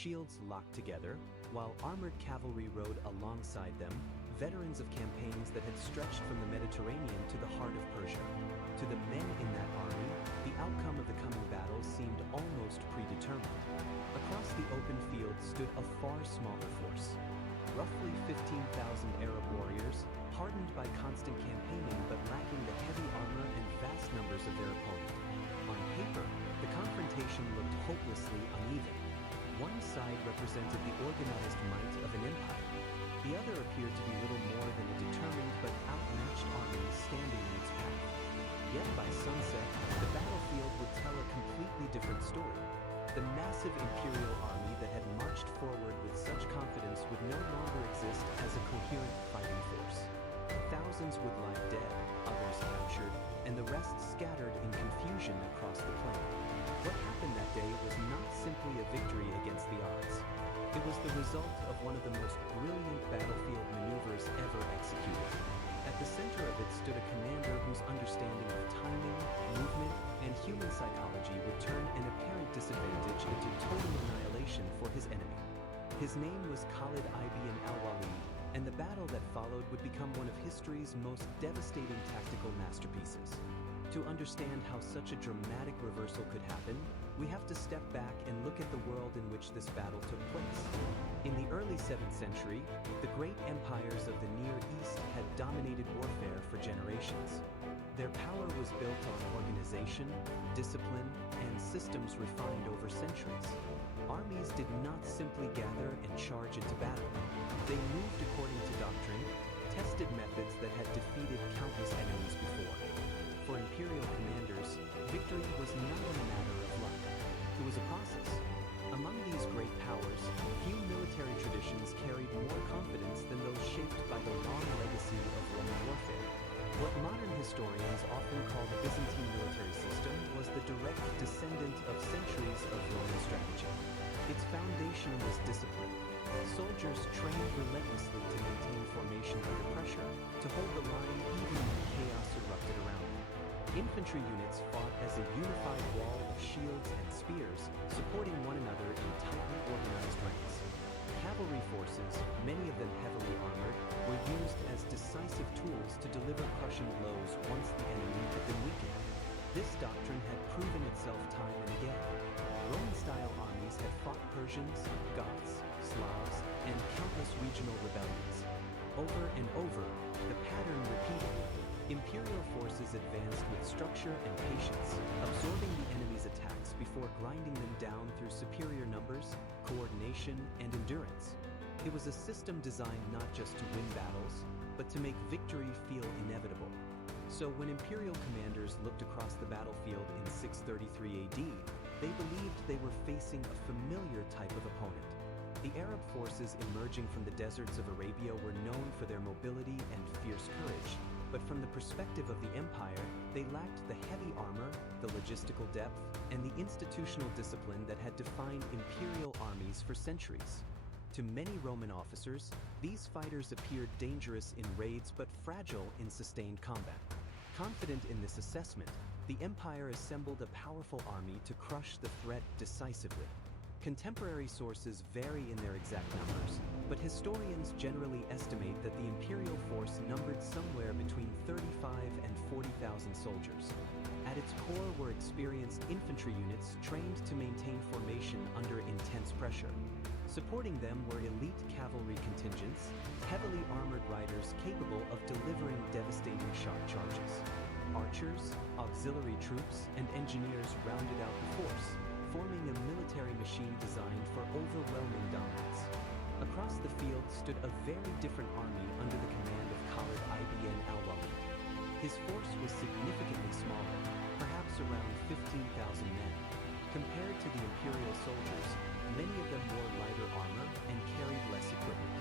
shields locked together, while armored cavalry rode alongside them, veterans of campaigns that had stretched from the Mediterranean to the heart of Persia. To the men in that army, the outcome of the coming battle seemed almost predetermined. Across the open field stood a far smaller force. Roughly 15,000 Arab warriors, hardened by constant campaigning but lacking the heavy armor and vast numbers of their opponent. On paper, the confrontation looked hopelessly uneven. One side represented the organized might of an empire. The other appeared to be little more than a determined but outmatched army standing in its path. Yet by sunset, the battlefield would tell a completely different story. The massive imperial army that had marched forward with such confidence would no longer exist as a coherent fighting force. Thousands would lie dead, others captured, and the rest scattered in confusion across the plain. What happened that day was not simply a victory against the odds. It was the result of one of the most brilliant battlefield maneuvers ever executed. At the center of it stood a commander whose understanding of timing, movement, and human psychology would turn an apparent disadvantage into total annihilation for his enemy. His name was Khalid ibn al-Walid, and the battle that followed would become one of history's most devastating tactical masterpieces. To understand how such a dramatic reversal could happen, we have to step back and look at the world in which this battle took place. In the early 7th century, the great empires of the Near East had dominated warfare for generations. Their power was built on organization, discipline, and systems refined over centuries. Armies did not simply gather and charge into battle. They moved according to doctrine, tested methods that had defeated countless enemies before. For imperial commanders, victory was not a matter of luck. It was a process. Among these great powers, few military traditions carried more confidence than those shaped by the long legacy of Roman warfare. What modern historians often call the Byzantine military system was the direct descendant of centuries of Roman strategy. Its foundation was discipline. Soldiers trained relentlessly to maintain formation under pressure, to hold the line even when chaos erupted around them. Infantry units fought as a unified wall of shields and spears, supporting one another in tightly organized ranks. Cavalry forces, many of them heavily armored, were used as decisive tools to deliver crushing blows once the enemy had been weakened. This doctrine had proven itself time and again. Roman-style armies had fought Persians, Goths, Slavs, and countless regional rebellions. Over and over, the pattern repeated. Imperial forces advanced with structure and patience, absorbing the enemy's attacks before grinding them down through superior numbers, coordination, and endurance. It was a system designed not just to win battles, but to make victory feel inevitable. So when imperial commanders looked across the battlefield in 633 AD, they believed they were facing a familiar type of opponent. The Arab forces emerging from the deserts of Arabia were known for their mobility and fierce courage, but from the perspective of the empire, they lacked the heavy armor, the logistical depth, and the institutional discipline that had defined imperial armies for centuries. To many Roman officers, these fighters appeared dangerous in raids but fragile in sustained combat. Confident in this assessment, the empire assembled a powerful army to crush the threat decisively. Contemporary sources vary in their exact numbers, but historians generally estimate that the imperial force numbered somewhere between 35 and 40,000 soldiers. At its core were experienced infantry units trained to maintain formation under intense pressure. Supporting them were elite cavalry contingents, heavily armored riders capable of delivering devastating sharp charges. Archers, auxiliary troops, and engineers rounded out the force, forming a military machine designed for overwhelming dominance. Across the field stood a very different army under the command of Khalid ibn al-Walid. His force was significantly smaller, perhaps around 15,000 men. Compared to the imperial soldiers, many of them wore lighter armor and carried less equipment.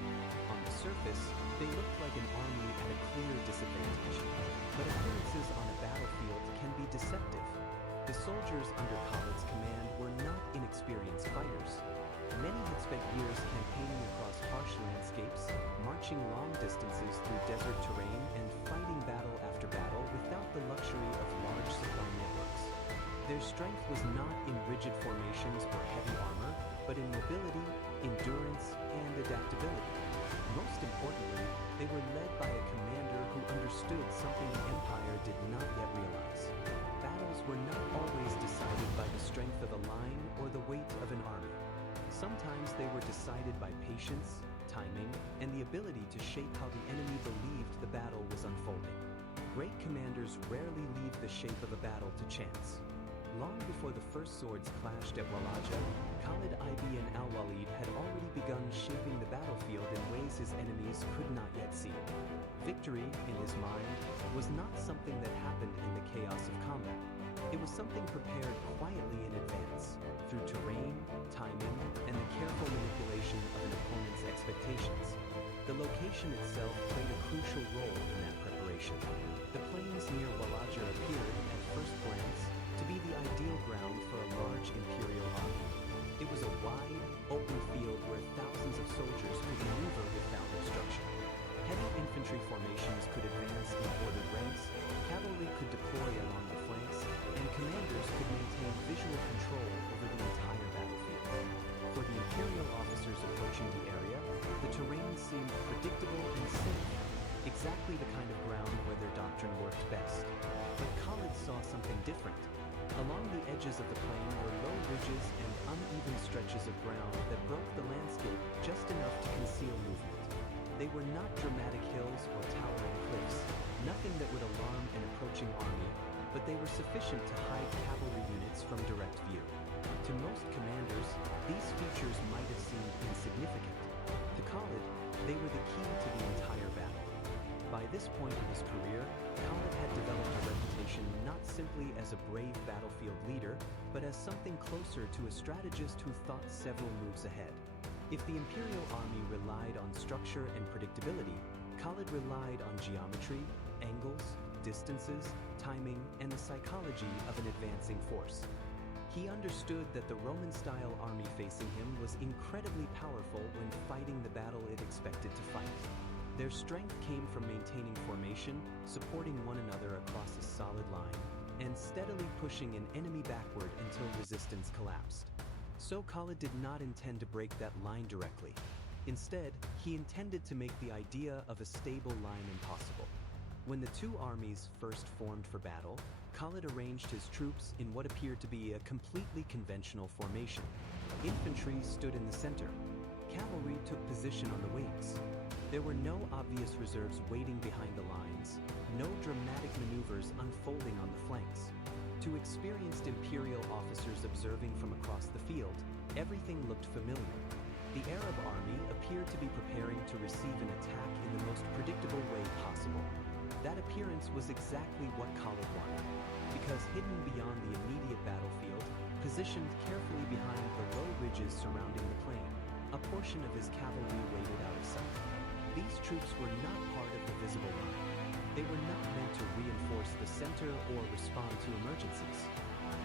On the surface, they looked like an army at a clear disadvantage. But appearances on a battlefield can be deceptive. The soldiers under Khalid's command were not inexperienced fighters. Many had spent years campaigning across harsh landscapes, marching long distances through desert terrain, and fighting battle after battle without the luxury of large supply networks. Their strength was not in rigid formations or heavy armor, but in mobility, endurance, and adaptability. Most importantly, they were led by a commander who understood something the empire did not yet realize. Battles were not always decided by the strength of a line or the weight of an army. Sometimes they were decided by patience, timing, and the ability to shape how the enemy believed the battle was unfolding. Great commanders rarely leave the shape of a battle to chance. Long before the first swords clashed at Walaja, Khalid ibn al-Walid had already begun shaping the battlefield in ways his enemies could not yet see. Victory, in his mind, was not something that happened in the chaos of combat. It was something prepared quietly in advance, through terrain, timing, and the careful manipulation of an opponent's expectations. The location itself played a crucial role in that preparation. The plains near Walaja appeared, at first glance, to be the ideal ground for a large imperial army. It was a wide, open field where thousands of soldiers could maneuver without obstruction. Heavy infantry formations could advance in ordered ranks, cavalry could deploy along the flanks, and commanders could maintain visual control over the entire battlefield. For the imperial officers approaching the area, the terrain seemed predictable and safe, exactly the kind of ground where their doctrine worked best. But Khalid saw something different. Along the edges of the plain were low ridges and uneven stretches of ground that broke the landscape just enough to conceal movement. They were not dramatic hills or towering cliffs, nothing that would alarm an approaching army, but they were sufficient to hide cavalry units from direct view. To most commanders, these features might have seemed insignificant. To Khalid, they were the key to the entire battle. By this point in his career, Khalid had developed a reputation not simply as a brave battlefield leader, but as something closer to a strategist who thought several moves ahead. If the imperial army relied on structure and predictability, Khalid relied on geometry, angles, distances, timing, and the psychology of an advancing force. He understood that the Roman-style army facing him was incredibly powerful when fighting the battle it expected to fight. Their strength came from maintaining formation, supporting one another across a solid line, and steadily pushing an enemy backward until resistance collapsed. So Khalid did not intend to break that line directly. Instead, he intended to make the idea of a stable line impossible. When the two armies first formed for battle, Khalid arranged his troops in what appeared to be a completely conventional formation. Infantry stood in the center. Cavalry took position on the wings. There were no obvious reserves waiting behind the lines, no dramatic maneuvers unfolding on the flanks. To experienced imperial officers observing from across the field, everything looked familiar. The Arab army appeared to be preparing to receive an attack in the most predictable way possible. That appearance was exactly what Khalid wanted, because hidden beyond the immediate battlefield, positioned carefully behind the low ridges surrounding the plain, a portion of his cavalry waited out of sight. These troops were not part of the visible line. They were not meant to reinforce the center or respond to emergencies.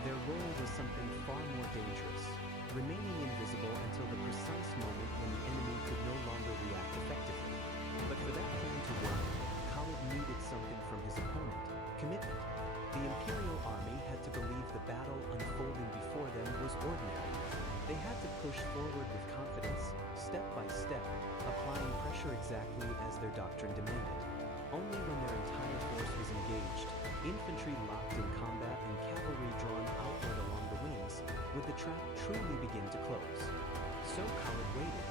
Their role was something far more dangerous, remaining invisible until the precise moment when the enemy could no longer react effectively. But for that plan to work, Khalid needed something from his opponent: commitment. The imperial army had to believe the battle unfolding before them was ordinary. They had to push forward with confidence, step by step, applying pressure exactly as their doctrine demanded. Only when their entire force was engaged, infantry locked in combat and cavalry drawn outward along the wings, would the trap truly begin to close. So Khalid waited.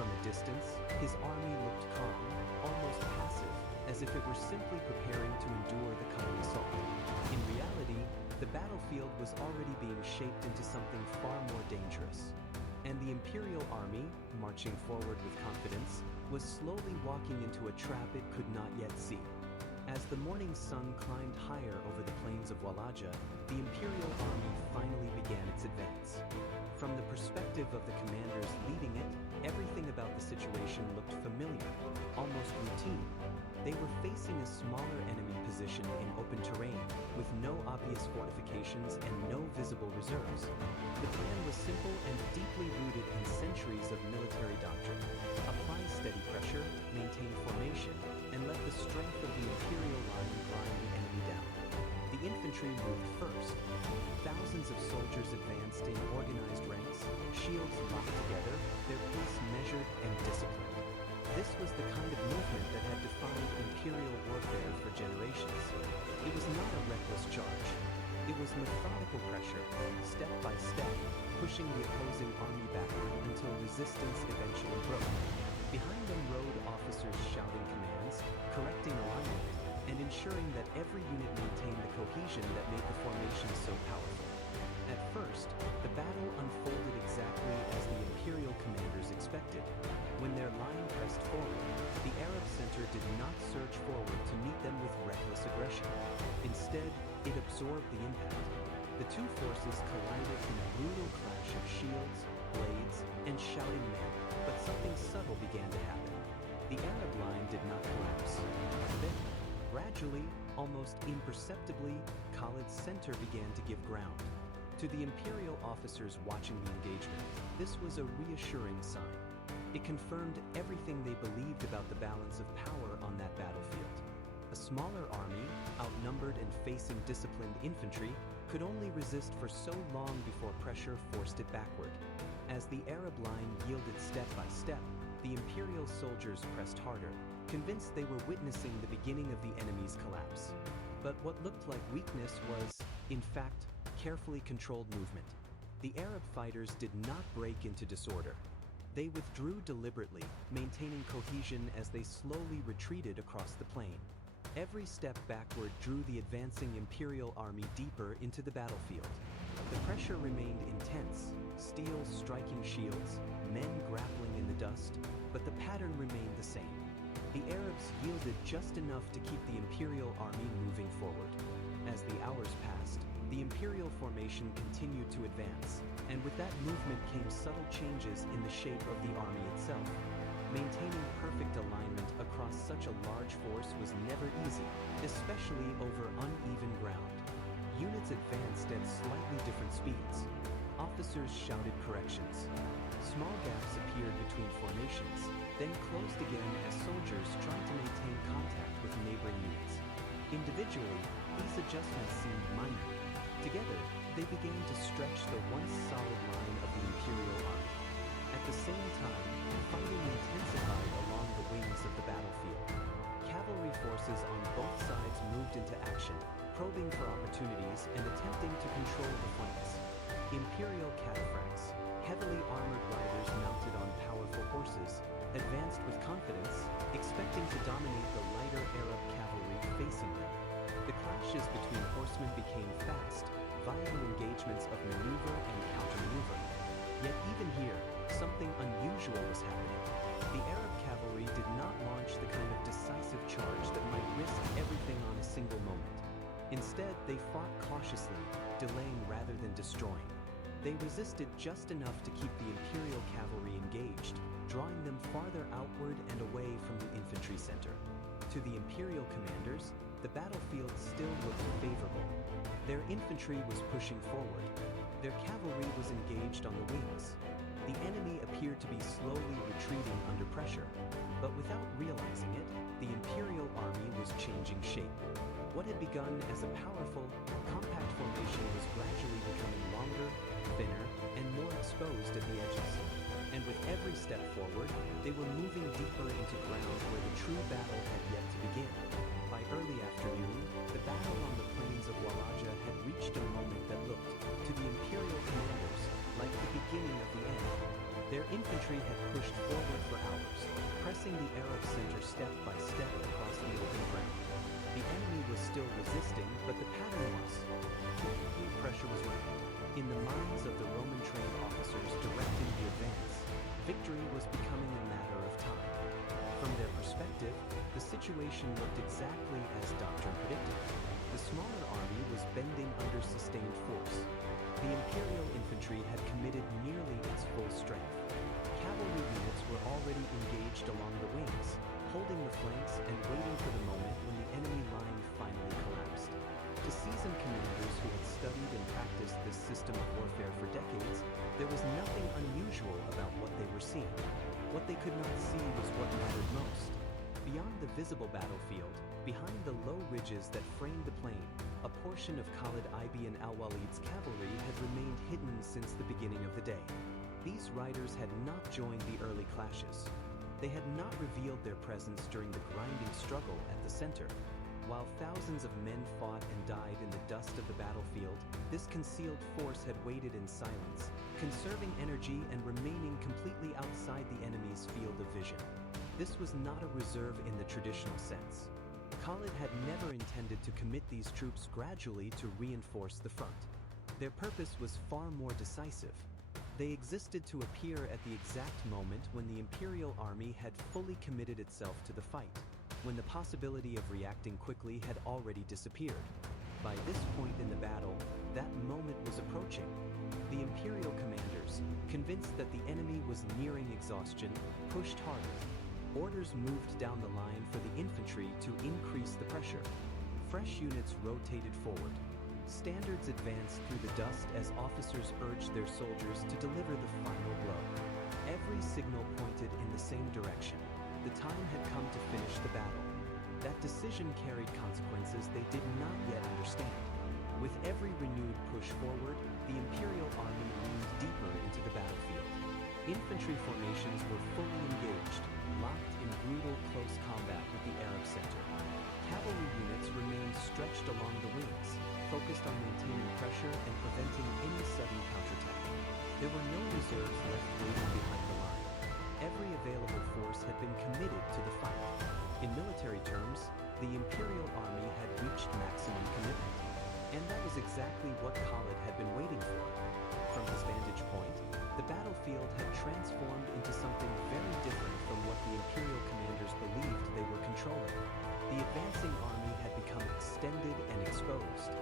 From a distance, his army looked calm, almost passive, as if it were simply preparing to endure the coming assault. In reality, the battlefield was already being shaped into something far more dangerous. And the imperial army, marching forward with confidence, was slowly walking into a trap it could not yet see. As the morning sun climbed higher over the plains of Walaja, the imperial army finally began its advance. From the perspective of the commanders leading it, everything about the situation looked familiar, almost routine. They were facing a smaller enemy position in open terrain, with no obvious fortifications and no visible reserves. The plan was simple and deeply rooted in centuries of military doctrine. Apply steady pressure, maintain formation, and let the strength of the imperial line grind the enemy down. The infantry moved first. Thousands of soldiers advanced in organized ranks, shields locked together, their pace measured and disciplined. This was the kind of movement that had defined imperial warfare for generations. It was not a reckless charge. It was methodical pressure, step by step, pushing the opposing army backward until resistance eventually broke. Behind them rode officers shouting commands, correcting alignment, and ensuring that every unit maintained the cohesion that made the formation so powerful. At first, the battle unfolded exactly as the imperial commanders expected. When their line pressed forward, the Arab center did not surge forward to meet them with reckless aggression. Instead, it absorbed the impact. The two forces collided in a brutal clash of shields, blades, and shouting men, but something subtle began to happen. The Arab line did not collapse. Then, gradually, almost imperceptibly, Khalid's center began to give ground. To the imperial officers watching the engagement, this was a reassuring sign. It confirmed everything they believed about the balance of power on that battlefield. A smaller army, outnumbered and facing disciplined infantry, could only resist for so long before pressure forced it backward. As the Arab line yielded step by step, the imperial soldiers pressed harder, convinced they were witnessing the beginning of the enemy's collapse. But what looked like weakness was, in fact, carefully controlled movement. The Arab fighters did not break into disorder. They withdrew deliberately, maintaining cohesion as they slowly retreated across the plain. Every step backward drew the advancing imperial army deeper into the battlefield. The pressure remained intense, steel striking shields, men grappling in the dust, but the pattern remained the same. The Arabs yielded just enough to keep the imperial army moving forward. As the hours passed, the imperial formation continued to advance, and with that movement came subtle changes in the shape of the army itself. Maintaining perfect alignment across such a large force was never easy, especially over uneven ground. Units advanced at slightly different speeds. Officers shouted corrections. Small gaps appeared between formations, then closed again as soldiers tried to maintain contact with neighboring units. Individually, these adjustments seemed minor. Together, they began to stretch the once solid line of the imperial army. At the same time, fighting intensified along the wings of the battlefield. Cavalry forces on both sides moved into action, probing for opportunities and attempting to control the flanks. Imperial cataphracts, heavily armored riders mounted on powerful horses, advanced with confidence, expecting to dominate the lighter Arab cavalry facing them. The clashes between horsemen became fast, violent engagements of maneuver and countermaneuver. Yet even here, something unusual was happening. The Arab cavalry did not launch the kind of decisive charge that might risk everything on a single moment. Instead, they fought cautiously, delaying rather than destroying. They resisted just enough to keep the imperial cavalry engaged, drawing them farther outward and away from the infantry center. To the imperial commanders, the battlefield still looked favorable. Their infantry was pushing forward. Their cavalry was engaged on the wings. The enemy appeared to be slowly retreating under pressure, but without realizing it, the imperial army was changing shape. What had begun as a powerful, compact formation was gradually becoming longer, thinner, and more exposed at the edges. And with every step forward, they were moving deeper into ground where the true battle had yet to begin. By early afternoon, the battle on the plains of Walaja had reached a moment that looked, to the imperial commanders, like the beginning of the end. Their infantry had pushed forward for hours, pressing the Arab center step by step across the open ground. The enemy was still resisting, but the pattern was. Pressure was right. In the minds of the Roman-trained officers directing the advance, victory was becoming a matter of time. From their perspective, the situation looked exactly as doctrine predicted. The smaller army was bending under sustained force. The imperial infantry had committed nearly its full strength. Cavalry units were already engaged along the wings, holding the flanks and waiting for the moment when the enemy line finally collapsed. To seasoned commanders who had studied and practiced this system of warfare for decades, there was nothing unusual about what they were seeing. What they could not see was what mattered most. Beyond the visible battlefield, behind the low ridges that framed the plain, a portion of Khalid ibn al-Walid's cavalry had remained hidden since the beginning of the day. These riders had not joined the early clashes. They had not revealed their presence during the grinding struggle at the center. While thousands of men fought and died in the dust of the battlefield, this concealed force had waited in silence, conserving energy and remaining completely outside the enemy's field of vision. This was not a reserve in the traditional sense. Khalid had never intended to commit these troops gradually to reinforce the front. Their purpose was far more decisive. They existed to appear at the exact moment when the imperial army had fully committed itself to the fight, when the possibility of reacting quickly had already disappeared. By this point in the battle, that moment was approaching. The imperial commanders, convinced that the enemy was nearing exhaustion, pushed harder. Orders moved down the line for the infantry to increase the pressure. Fresh units rotated forward. Standards advanced through the dust as officers urged their soldiers to deliver the final blow. Every signal pointed in the same direction. The time had come to finish the battle. That decision carried consequences they did not yet understand. With every renewed push forward, the imperial army leaned deeper into the battlefield. Infantry formations were fully engaged, locked in brutal close combat with the Arab center. Cavalry units remained stretched along the wings, focused on maintaining pressure and preventing any sudden counterattack. There were no reserves left waiting behind the line. Every available force had been committed to the fight. In military terms, the imperial army had reached maximum commitment. And that was exactly what Khalid had been waiting for. From his vantage point, the battlefield had transformed into something very different from what the imperial commanders believed they were controlling. The advancing army had become extended and exposed.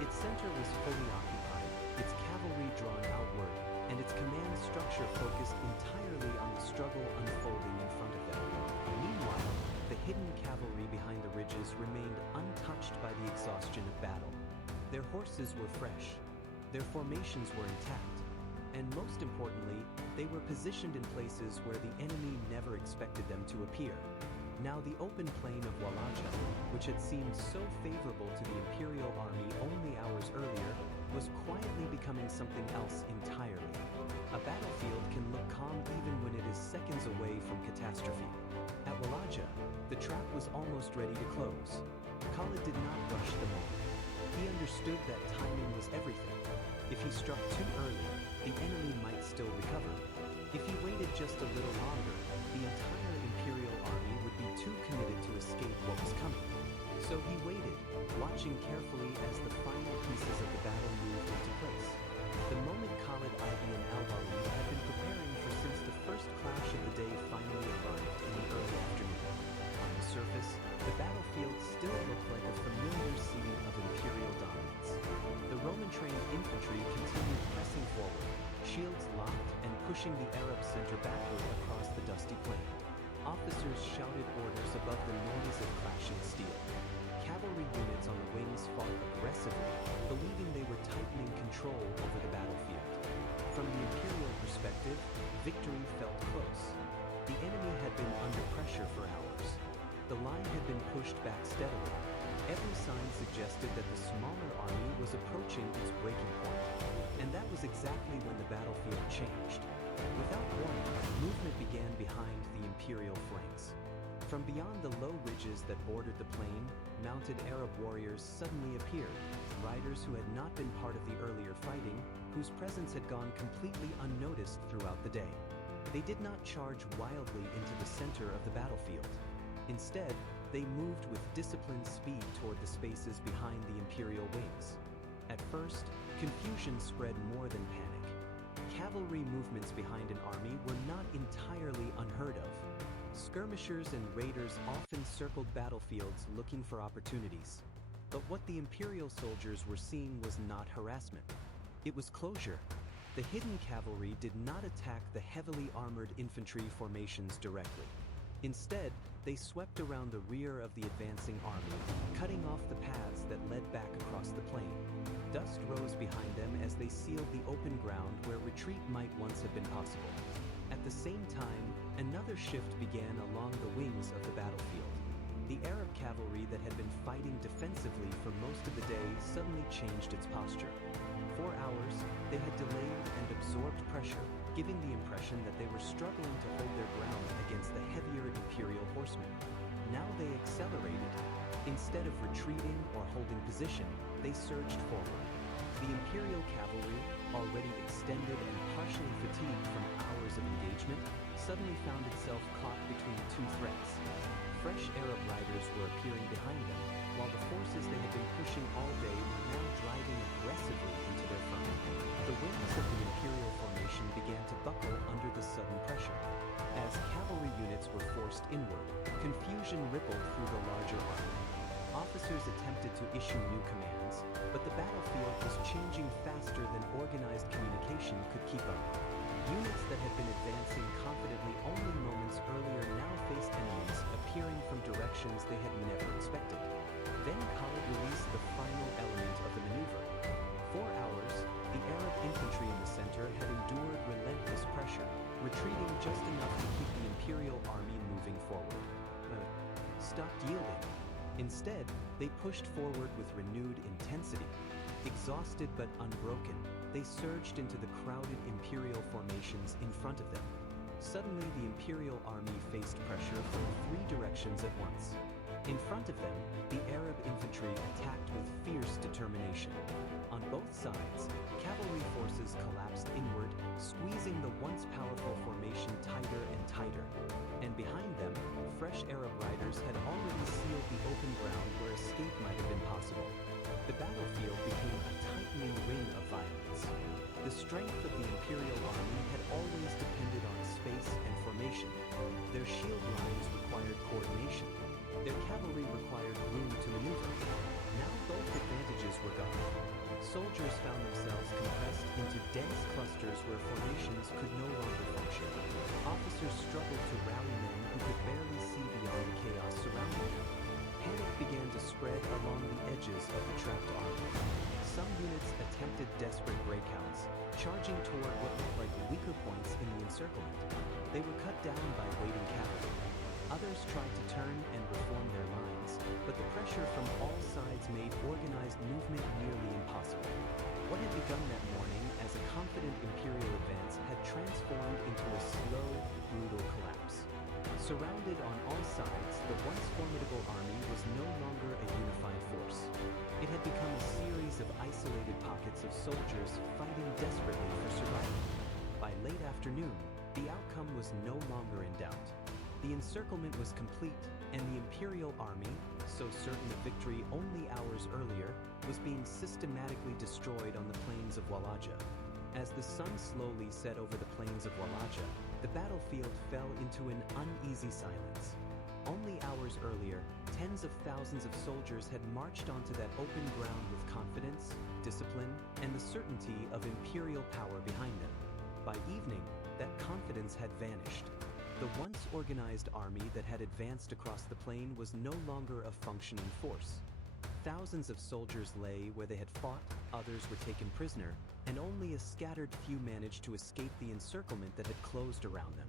Its center was fully occupied, its cavalry drawn outward, and its command structure focused entirely on the struggle unfolding in front of them. Meanwhile, the hidden cavalry behind the ridges remained untouched by the exhaustion of battle. Their horses were fresh, their formations were intact, and most importantly, they were positioned in places where the enemy never expected them to appear. Now the open plain of Walaja, which had seemed so favorable to the imperial army only hours earlier, was quietly becoming something else entirely. A battlefield can look calm even when it is seconds away from catastrophe. At Walaja, the trap was almost ready to close. Khalid did not rush the moment. He understood that timing was everything. If he struck too early, the enemy might still recover. If he waited just a little longer, the entire imperial army would be too committed to escape what was coming. So he waited, watching carefully as the final pieces of the battle moved into place. The moment Khalid ibn al-Walid had been preparing for since the first clash of the day finally arrived in the early afternoon. On the surface, the battlefield still looked like a familiar scene of imperial dominance. The Roman-trained infantry continued pressing forward, shields locked and pushing the Arab center backward across the dusty plain. Officers shouted orders above the noise of clashing steel. Cavalry units on the wings fought aggressively, believing they were tightening control over the battlefield. From the imperial perspective, victory felt close. The enemy had been under pressure for hours. The line had been pushed back steadily. Every sign suggested that the smaller army was approaching its breaking point. And that was exactly when the battlefield changed. Without warning, movement began behind the imperial flanks. From beyond the low ridges that bordered the plain, mounted Arab warriors suddenly appeared, riders who had not been part of the earlier fighting, whose presence had gone completely unnoticed throughout the day. They did not charge wildly into the center of the battlefield. Instead, they moved with disciplined speed toward the spaces behind the imperial wings. At first, confusion spread more than panic. Cavalry movements behind an army were not entirely unheard of. Skirmishers and raiders often circled battlefields looking for opportunities. But what the imperial soldiers were seeing was not harassment. It was closure. The hidden cavalry did not attack the heavily armored infantry formations directly. Instead, they swept around the rear of the advancing army, cutting off the paths that led back across the plain. Dust rose behind them as they sealed the open ground where retreat might once have been possible. At the same time, another shift began along the wings of the battlefield. The Arab cavalry that had been fighting defensively for most of the day suddenly changed its posture. For hours, they had delayed and absorbed pressure, giving the impression that they were struggling to hold their ground against the heavier imperial horsemen. Now they accelerated. Instead of retreating or holding position, they surged forward. The imperial cavalry, already extended and partially fatigued from hours of engagement, suddenly found itself caught between two threats. Fresh Arab riders were appearing behind them, while the forces they had been pushing all day were now driving aggressively into their front. The wings of the imperial formation began to buckle under the sudden pressure. As cavalry units were forced inward, confusion rippled through the larger army. Officers attempted to issue new commands, but the battlefield was changing faster than organized communication could keep up. Units that had been advancing confidently only moments earlier now faced enemies appearing from directions they had never expected. Then Khalid released the final element of the maneuver. For hours, the Arab infantry in the center had endured relentless pressure, retreating just enough to keep the imperial army moving forward. Stopped yielding. Instead, they pushed forward with renewed intensity. Exhausted but unbroken, they surged into the crowded imperial formations in front of them. Suddenly, the imperial army faced pressure from three directions at once. In front of them, the Arab infantry attacked with fierce determination. On both sides, cavalry forces collapsed inward, squeezing the once powerful formation tighter and tighter. And behind them, fresh Arab riders had already sealed the open ground where escape might have been possible. The battlefield became a tightening ring of violence. The strength of the imperial army had always depended on space and formation. Their shield lines required coordination. Their cavalry required room to maneuver. Now both advantages were gone. Soldiers found themselves compressed into dense clusters where formations could no longer function. Officers struggled to rally men who could barely see beyond the chaos surrounding them. Panic began to spread along the edges of the trapped army. Some units attempted desperate breakouts, charging toward what looked like weaker points in the encirclement. They were cut down by waiting cavalry. Others tried to turn and reform their lines, but the pressure from all sides made organized movement nearly impossible. What had begun that morning as a confident imperial advance had transformed into a slow, brutal collapse. Surrounded on all sides, the once formidable army was no longer a unified force. It had become a series of isolated pockets of soldiers fighting desperately for survival. By late afternoon, the outcome was no longer in doubt. The encirclement was complete, and the imperial army, so certain of victory only hours earlier, was being systematically destroyed on the plains of Walaja. As the sun slowly set over the plains of Walaja, the battlefield fell into an uneasy silence. Only hours earlier, tens of thousands of soldiers had marched onto that open ground with confidence, discipline, and the certainty of imperial power behind them. By evening, that confidence had vanished. The once organized army that had advanced across the plain was no longer a functioning force. Thousands of soldiers lay where they had fought, others were taken prisoner, and only a scattered few managed to escape the encirclement that had closed around them.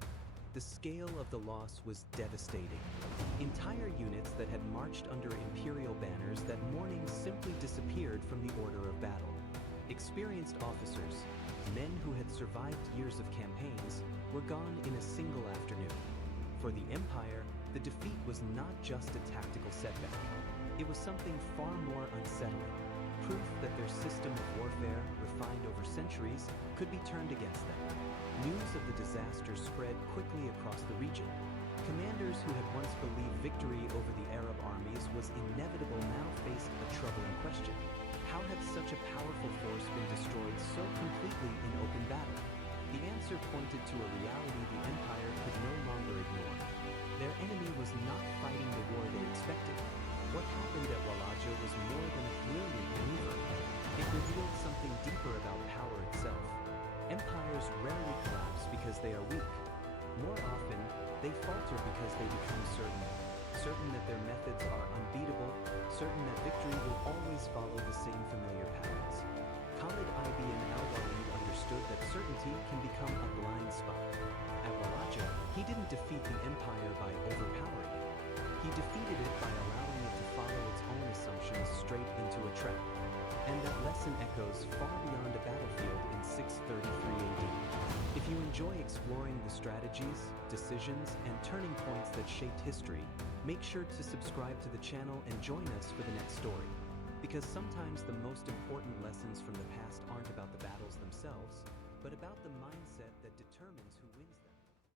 The scale of the loss was devastating. Entire units that had marched under imperial banners that morning simply disappeared from the order of battle. Experienced officers, men who had survived years of campaigns, were gone in a single afternoon. For the Empire, the defeat was not just a tactical setback. It was something far more unsettling, proof that their system of warfare, refined over centuries, could be turned against them. News of the disaster spread quickly across the region. Commanders who had once believed victory over the Arab armies was inevitable now faced a troubling question. How had such a powerful force been destroyed so completely in open battle? The answer pointed to a reality the Empire could no longer ignore. Their enemy was not fighting the war they expected. What happened at Walaja was more than a brilliant maneuver. It revealed something deeper about power itself. Empires rarely collapse because they are weak. More often, they falter because they become certain that their methods are unbeatable, certain that victory will always follow the same familiar patterns. Khalid ibn al-Walid understood that certainty can become a blind spot. At Walaja, he didn't defeat the empire by overpowering it. He defeated it by allowing it to follow its own assumptions straight into a trap. And that lesson lesson echoes far beyond a battlefield in 633 AD. If you enjoy exploring the strategies, decisions, and turning points that shaped history, make sure to subscribe to the channel and join us for the next story. Because sometimes the most important lessons from the past aren't about the battles themselves, but about the mindset that determines who wins.